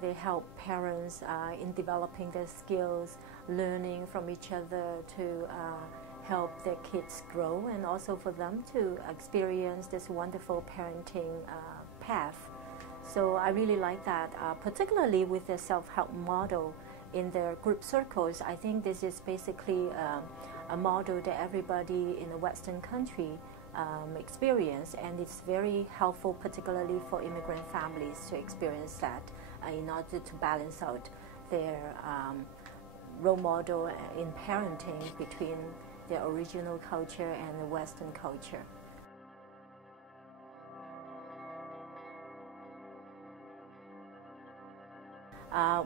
They help parents in developing their skills, learning from each other to help their kids grow, and also for them to experience this wonderful parenting path. So I really like that, particularly with the self-help model in their group circles. I think this is basically a model that everybody in a Western country experience, and it's very helpful, particularly for immigrant families, to experience that in order to balance out their role model in parenting between their original culture and the Western culture.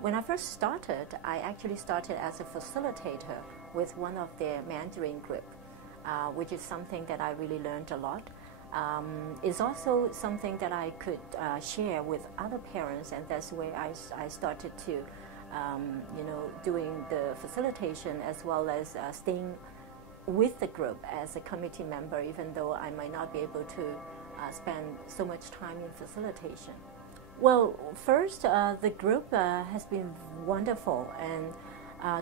When I first started, I actually started as a facilitator with one of their Mandarin group, which is something that I really learned a lot. It's also something that I could share with other parents, and that's where I started to, doing the facilitation as well as staying with the group as a committee member, even though I might not be able to spend so much time in facilitation. Well, first, the group has been wonderful, and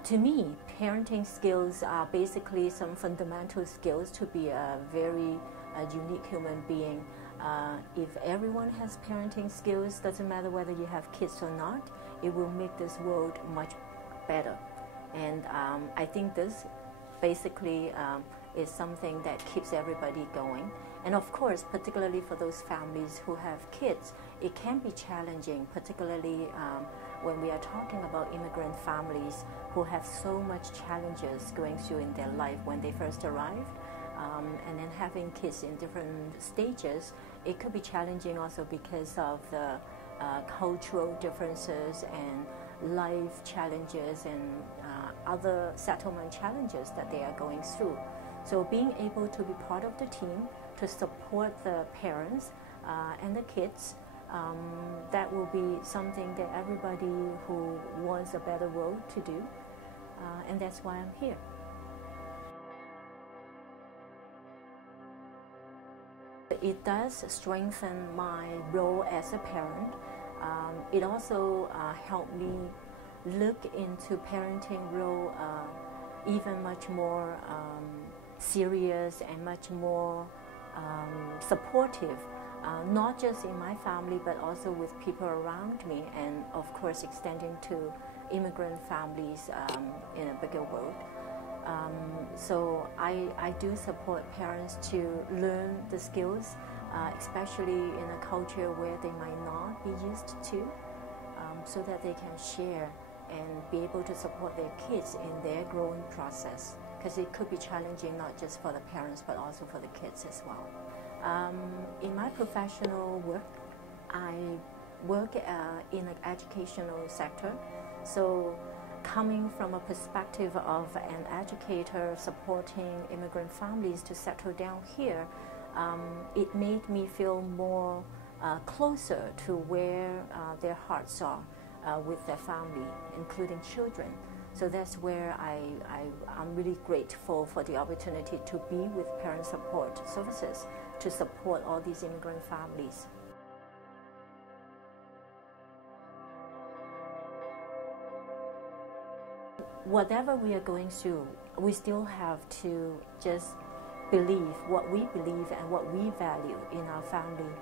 to me, parenting skills are basically some fundamental skills to be a very unique human being. If everyone has parenting skills, doesn't matter whether you have kids or not, it will make this world much better. And I think this basically is something that keeps everybody going. And of course, particularly for those families who have kids, it can be challenging, particularly when we are talking about immigrant families who have so much challenges going through in their life when they first arrived. And then having kids in different stages, it could be challenging also because of the cultural differences and life challenges and other settlement challenges that they are going through. So being able to be part of the team to support the parents and the kids, that will be something that everybody who wants a better world to do, and that's why I'm here. It does strengthen my role as a parent. It also helped me look into parenting role even much more serious and much more supportive, not just in my family but also with people around me, and of course extending to immigrant families in a bigger world. So I do support parents to learn the skills, especially in a culture where they might not be used to, so that they can share and be able to support their kids in their growing process, because it could be challenging not just for the parents but also for the kids as well. In my professional work, I work in an educational sector, so coming from a perspective of an educator supporting immigrant families to settle down here, it made me feel more closer to where their hearts are with their family, including children. So that's where I'm really grateful for the opportunity to be with Parent Support Services to support all these immigrant families. Whatever we are going through, we still have to just believe what we believe and what we value in our family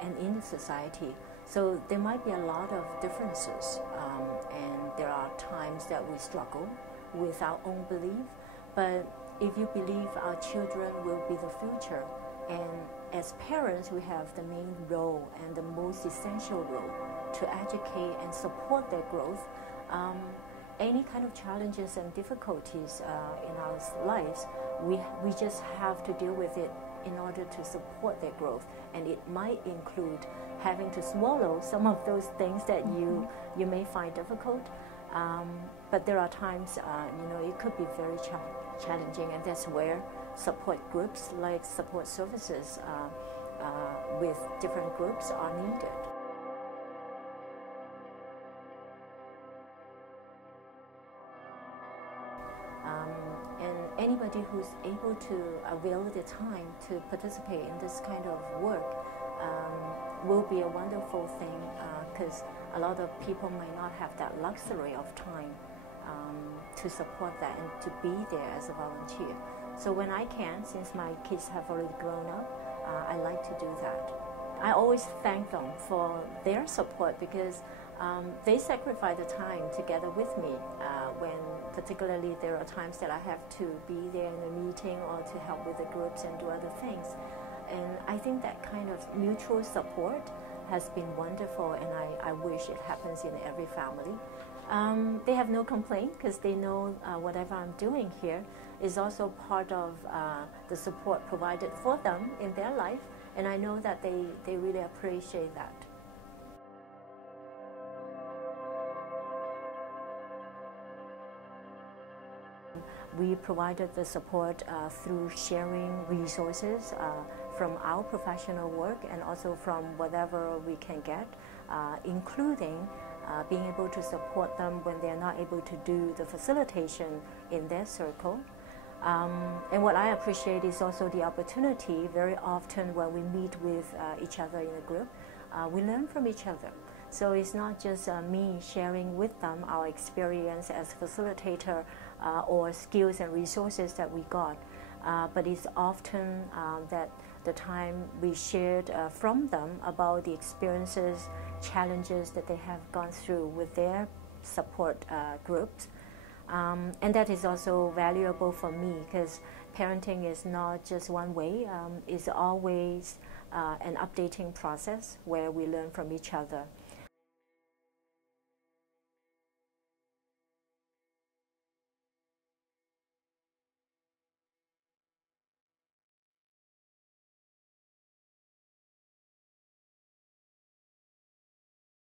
and in the society. So there might be a lot of differences, and there are times that we struggle with our own belief, but if you believe our children will be the future, and as parents we have the main role and the most essential role to educate and support their growth, any kind of challenges and difficulties in our lives, we just have to deal with it in order to support their growth. And it might include having to swallow some of those things that you may find difficult. But there are times, it could be very challenging, and that's where support groups like support services with different groups are needed. And anybody who's able to avail the time to participate in this kind of work, will be a wonderful thing, because a lot of people may not have that luxury of time to support that and to be there as a volunteer. So when I can, since my kids have already grown up, I like to do that. I always thank them for their support, because they sacrifice the time together with me when particularly there are times that I have to be there in a meeting or to help with the groups and do other things. And I think that kind of mutual support has been wonderful, and I wish it happens in every family. They have no complaint, because they know whatever I'm doing here is also part of the support provided for them in their life, and I know that they really appreciate that. We provided the support through sharing resources from our professional work and also from whatever we can get, including being able to support them when they're not able to do the facilitation in their circle. And what I appreciate is also the opportunity. Very often when we meet with each other in a group, we learn from each other. So it's not just me sharing with them our experience as facilitator or skills and resources that we got, but it's often that the time we shared from them about the experiences, challenges that they have gone through with their support groups. And that is also valuable for me, because parenting is not just one way. It's always an updating process where we learn from each other.